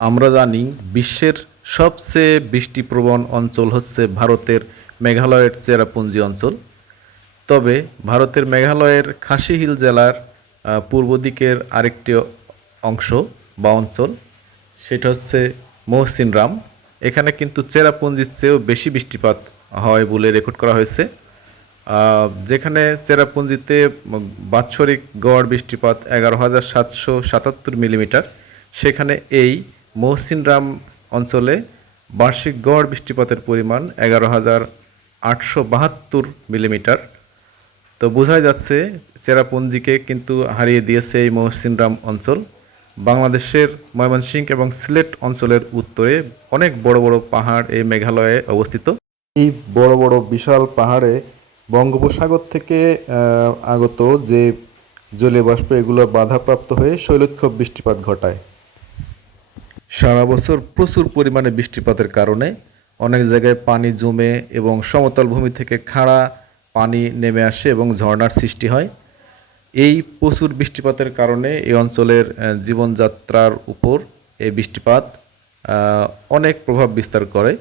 আমরা জানি বিশ্বের সবচেয়ে বৃষ্টিপ্রবণ অঞ্চল হচ্ছে ভারতের মেঘালয়ের চেরাপুঞ্জি অঞ্চল। তবে ভারতের মেঘালয়ের খাসি হিল জেলার পূর্ব দিকের আরেকটি অংশ বা অঞ্চল, সেটা হচ্ছে মহসিনরাম। এখানে কিন্তু চেরাপুঞ্জির চেয়েও বেশি বৃষ্টিপাত হয় বলে রেকর্ড করা হয়েছে। যেখানে চেরাপুঞ্জিতে বাৎসরিক গড় বৃষ্টিপাত এগারো হাজার সাতশো সাতাত্তর মিলিমিটার, সেখানে এই মহসিনরাম অঞ্চলে বার্ষিক গড় বৃষ্টিপাতের পরিমাণ এগারো হাজার আটশো বাহাত্তর মিলিমিটার। তো বোঝাই যাচ্ছে চেরাপুঞ্জিকে কিন্তু হারিয়ে দিয়েছে এই মহসিনরাম অঞ্চল। বাংলাদেশের ময়মনসিংহ এবং সিলেট অঞ্চলের উত্তরে অনেক বড় বড় পাহাড় এই মেঘালয়ে অবস্থিত। এই বড় বড় বিশাল পাহাড়ে বঙ্গোপসাগর থেকে আগত যে জলীয় বাষ্প এগুলো বাধাপ্রাপ্ত হয়ে শৈলক্ষভ বৃষ্টিপাত ঘটায়। সারা বছর প্রচুর পরিমাণে বৃষ্টিপাতের কারণে অনেক জায়গায় পানি জমে এবং সমতল ভূমি থেকে খাড়া পানি নেমে আসে এবং ঝর্ণার সৃষ্টি হয়। এই প্রচুর বৃষ্টিপাতের কারণে এই অঞ্চলের জীবনযাত্রার উপর এই বৃষ্টিপাত অনেক প্রভাব বিস্তার করে।